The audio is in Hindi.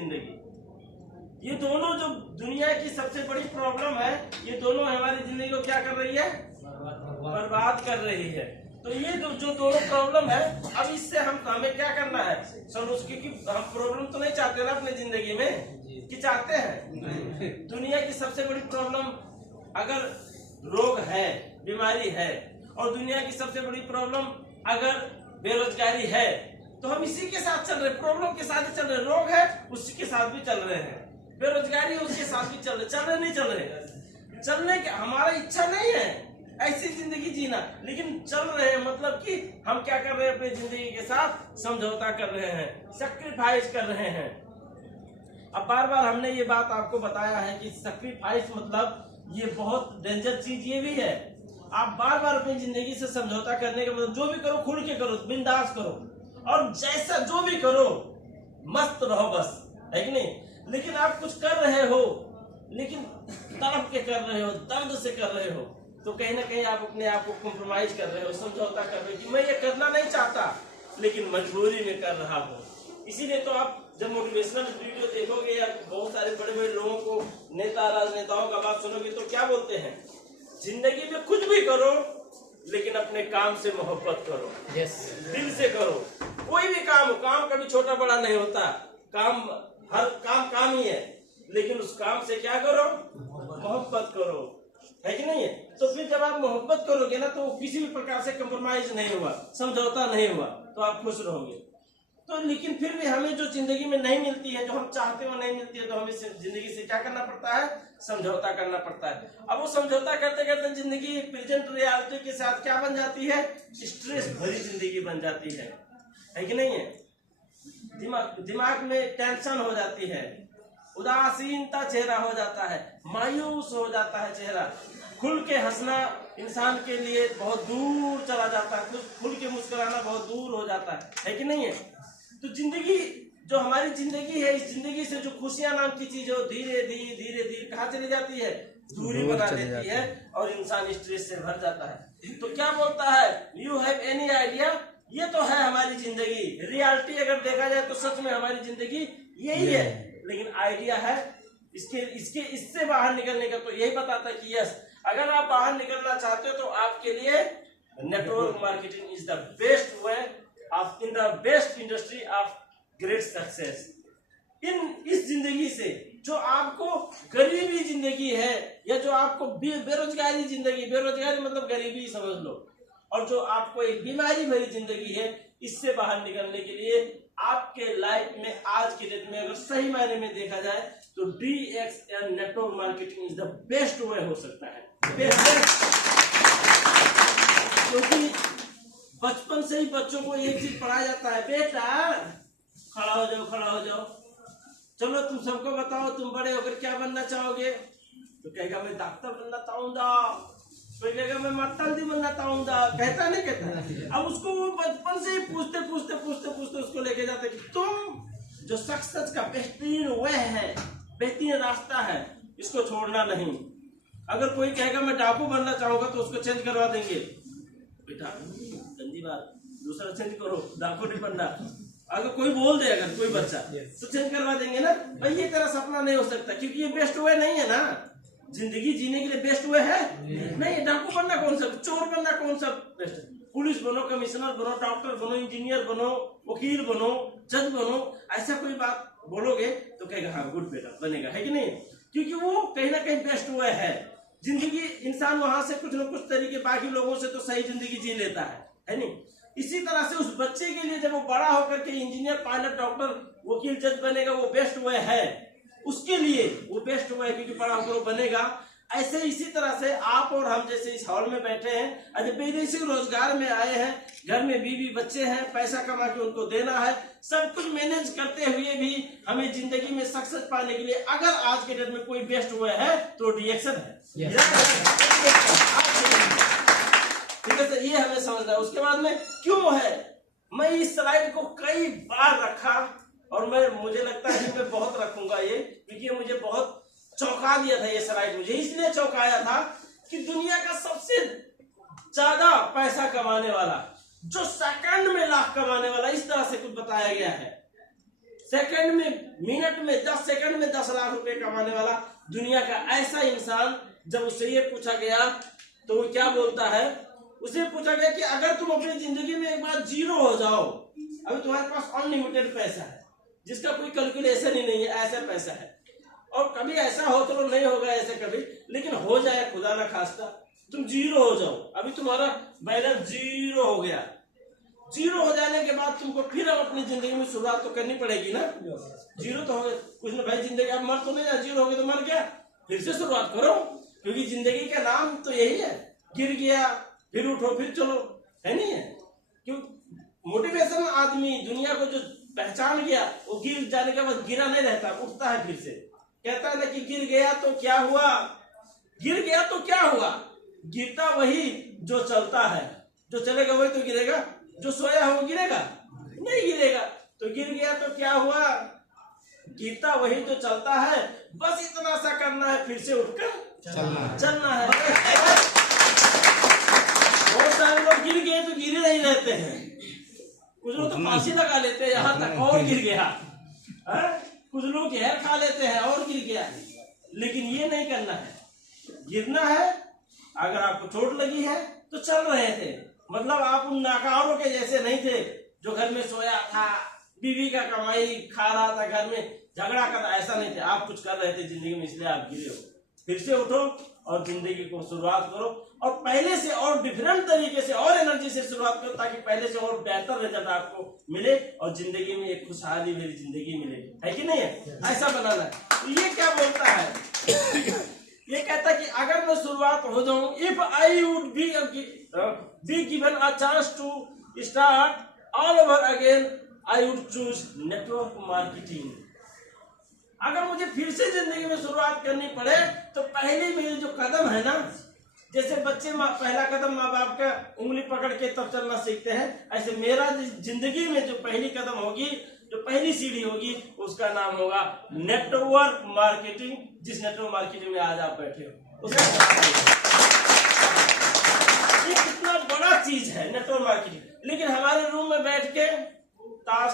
जिंदगी। ये दोनों जो दुनिया की सबसे बड़ी प्रॉब्लम है, ये दोनों हमारी जिंदगी को क्या कर रही है? बर्बाद कर रही है। तो ये जो दोनों प्रॉब्लम है, अब इससे हमें क्या करना है? सॉल्यूशन, क्योंकि हम प्रॉब्लम तो नहीं चाहते ना अपने जिंदगी में, कि चाहते हैं? दुनिया की सबसे बड़ी प्रॉब्लम अगर रोग है, बीमारी है, और दुनिया की सबसे बड़ी प्रॉब्लम अगर बेरोजगारी है, तो हम इसी के साथ चल रहे, प्रॉब्लम के साथ ही चल रहे। रोग है उसी के साथ भी चल रहे हैं, बेरोजगारी है उसके साथ भी चल रहे नहीं चल रहे। चलने के हमारा इच्छा नहीं है ऐसी जिंदगी जीना, लेकिन चल रहे हैं। मतलब कि हम क्या कर रहे हैं? अपनी जिंदगी के साथ समझौता कर रहे हैं, सैक्रिफाइस कर रहे हैं। अब बार बार हमने ये बात आपको बताया है कि सैक्रिफाइस मतलब ये बहुत डेंजर चीज ये भी है। आप बार बार अपनी जिंदगी से समझौता करने का मतलब, जो भी करो खुल के करो, बिंदास करो, और जैसा जो भी करो मस्त रहो, बस, है कि नहीं? लेकिन आप कुछ कर रहे हो, लेकिन तड़प के कर रहे हो, दर्द से कर रहे हो, तो कहीं ना कहीं आप अपने आप को कॉम्प्रोमाइज कर रहे हो, समझौता कर रहे हो कि मैं ये करना नहीं चाहता लेकिन मजबूरी में कर रहा हूँ। इसीलिए तो आप जब मोटिवेशनल वीडियो देखोगे या बहुत सारे बड़े बड़े लोगों को, नेता राजनेताओं का बात सुनोगे, तो क्या बोलते हैं? जिंदगी में कुछ भी करो लेकिन अपने काम से मोहब्बत करो, दिल से करो। कोई भी काम हो, काम कभी छोटा बड़ा नहीं होता, काम हर काम ही है, लेकिन उस काम से क्या करो? मोहब्बत करो, है कि नहीं है? तो फिर जब आप मोहब्बत करोगे ना, तो किसी भी प्रकार से कंप्रोमाइज नहीं हुआ, समझौता नहीं हुआ, तो आप खुश रहोगे। तो लेकिन फिर भी हमें जो जिंदगी में नहीं मिलती है, जो हम चाहते हो नहीं मिलती है, तो हमें जिंदगी से क्या करना पड़ता है? समझौता करना पड़ता है। अब वो समझौता करते करते जिंदगी प्रेजेंट रियलिटी के साथ क्या बन जाती है? स्ट्रेस भरी जिंदगी बन जाती है कि नहीं है? दिमाग में टेंशन हो जाती है, उदासीनता चेहरा हो जाता है, मायूस हो जाता है चेहरा। खुल के हंसना इंसान के लिए बहुत दूर चला जाता है, खुल के मुस्कुराना बहुत दूर हो जाता है कि नहीं है? तो जिंदगी, जो हमारी जिंदगी है, इस जिंदगी से जो खुशियां नाम की चीज है, धीरे धीरे कहाँ चली जाती है? दूरी बना देती है, और इंसान स्ट्रेस से भर जाता है। तो क्या बोलता है? You have any idea? ये तो है हमारी जिंदगी, रियलिटी अगर देखा जाए तो सच में हमारी जिंदगी यही है। लेकिन आइडिया है इससे बाहर निकलने का, तो यही बताता है कि यस, अगर आप बाहर निकलना चाहते हो तो आपके लिए network marketing is the best way of in the best industry of great success. इस जिंदगी से जो आपको गरीबी जिंदगी है, या जो आपको बेरोजगारी जिंदगी, बेरोजगारी मतलब गरीबी समझ लो, और जो आपको एक बीमारी भरी जिंदगी है, इससे बाहर निकलने के लिए आपके लाइफ में आज के डेट में अगर सही मायने में देखा जाए तो DXN network marketing is the best way हो सकता है। क्योंकि बचपन से ही बच्चों को एक चीज पढ़ाया जाता है, बेटा खड़ा हो जाओ, खड़ा हो जाओ, चलो तुम सबको बताओ तुम बड़े होकर क्या बनना चाहोगे? तो कहेगा मैं डॉक्टर बनना चाहूंगा, कोई कहेगा मैं मत्तल्दी बनना चाहूंगा, कहता नहीं कहता। अब उसको वो बचपन से ही पूछते पूछते पूछते पूछते उसको लेके जाते कि तुम जो सक्सेस का बेहतरीन वे है, बेहतरीन रास्ता है, इसको छोड़ना नहीं। अगर कोई कहेगा मैं डाकू बनना चाहूंगा, तो उसको चेंज करवा देंगे, बेटा गंदी बात, दूसरा चेंज करो, डाकू नहीं बनना। अगर कोई बोल दे, अगर कोई बच्चा, तो चेंज करवा देंगे ना भाई, ये तेरा सपना नहीं हो सकता, क्योंकि ये बेस्ट वे नहीं है ना। जिंदगी जीने के लिए बेस्ट वे है नहीं। डाकू बनना कौन सा, चोर बनना कौन सा बेस्ट है? पुलिस बनो, कमिश्नर बनो, डॉक्टर बनो, इंजीनियर बनो, वकील बनो, जज बनो, ऐसा कोई बात बोलोगे तो कहेगा हाँ गुड बेटा बनेगा, है कि नहीं? क्योंकि वो कहीं ना कहीं बेस्ट वे है। जिंदगी इंसान वहां से कुछ न कुछ तरीके बाकी लोगों से तो सही जिंदगी जी लेता है नहीं? इसी तरह से उस बच्चे के लिए जब वो बड़ा होकर के इंजीनियर, पायलट, डॉक्टर, वकील, जज बनेगा, वो बेस्ट वे है उसके लिए, वो बेस्ट वे है क्योंकि बड़ा होकर वो बनेगा। ऐसे इसी तरह से आप और हम जैसे इस हॉल में बैठे हैं, अजय विदेशी रोजगार में आए हैं, घर में बीवी बच्चे हैं, पैसा कमा के उनको देना है, सब कुछ मैनेज करते हुए भी हमें जिंदगी में सक्सेस पाने के लिए अगर आज के डेट में कोई बेस्ट वे है तो DXN है। ठीक है सर, ये हमें समझना है। उसके बाद में क्यों है, मैं इस स्लाइड को कई बार रखा और मुझे लगता है कि मैं बहुत रखूंगा ये, क्योंकि ये मुझे बहुत चौंका दिया था। ये स्लाइड मुझे इसलिए चौंकाया था कि दुनिया का सबसे ज्यादा पैसा कमाने वाला, जो सेकंड में लाख कमाने वाला, इस तरह से कुछ बताया गया है। सेकंड में, मिनट में, 10 सेकंड में 10 लाख रुपए कमाने वाला दुनिया का ऐसा इंसान, जब उससे ये पूछा गया तो वो क्या बोलता है? उसे पूछा गया कि अगर तुम अपनी जिंदगी में एक बार जीरो हो जाओ, अभी तुम्हारे पास अनलिमिटेड पैसा है जिसका कोई कैलकुलेशन ही नहीं है, ऐसा पैसा है, और कभी ऐसा हो तो नहीं होगा ऐसे कभी, लेकिन हो जाए खुदा ना खास्ता, तुम जीरो हो जाओ, अभी तुम्हारा बैलेंस जीरो हो गया। जीरो हो जाने के बाद तुमको फिर अपनी जिंदगी में शुरुआत तो करनी पड़ेगी ना। जीरो तो हो गया, कुछ ना भाई, जिंदगी अब मर तो नहीं जा, जीरो हो गया तो मर गया, फिर से शुरुआत करो, क्योंकि जिंदगी का नाम तो यही है, गिर गया फिर उठो फिर चलो, है नहीं है? क्यों? मोटिवेशन आदमी दुनिया को जो पहचान गया, वो गिर जाने के बाद गिरा नहीं रहता, उठता है फिर से। कहता है ना कि गिर गया तो क्या हुआ, गिर गया तो क्या हुआ, गिरता वही जो चलता है, जो चलेगा वही तो गिरेगा, जो सोया है वो गिरेगा नहीं गिरेगा। तो गिर गया तो क्या हुआ, गिरता वही जो चलता है, बस इतना सा करना है, फिर से उठकर चलना है। बहुत सारे लोग गिर गए तो गिरे नहीं रहते हैं, कुछ लोग तो फांसी लगा लेते हैं यहाँ तक और गिर गया, कुछ लोग जहर खा लेते हैं और गिर गया, लेकिन ये नहीं करना है, गिरना है। अगर आपको चोट लगी है तो चल रहे थे, मतलब आप उन नाकारों के जैसे नहीं थे जो घर में सोया था, बीवी का कमाई खा रहा था, घर में झगड़ा कर, ऐसा नहीं थे, आप कुछ कर रहे थे जिंदगी में, इसलिए आप गिरे हो। फिर से उठो और जिंदगी को शुरुआत करो, और पहले से और डिफरेंट तरीके से और एनर्जी से शुरुआत करो, ताकि पहले से और बेहतर रिजल्ट आपको मिले और जिंदगी में एक खुशहाली मेरी जिंदगी मिले, है कि नहीं है? ऐसा बनाना है। तो ये क्या बोलता है? ये कहता है कि अगर मैं शुरुआत हो जाऊं, if I would be given a chance to start all over again, I would choose network marketing. अगर मुझे फिर से जिंदगी में शुरुआत करनी पड़े तो पहले मेरे जो कदम है ना, जैसे बच्चे पहला कदम माँ बाप का उंगली पकड़ के तब चलना सीखते हैं, ऐसे मेरा जिंदगी में जो पहली कदम होगी, जो पहली सीढ़ी होगी, उसका नाम होगा नेटवर्क मार्केटिंग। जिस नेटवर्क मार्केटिंग में आज आप बैठे हो, ये कितना बड़ा चीज है नेटवर्क मार्केटिंग। लेकिन हमारे रूम में बैठ के ताश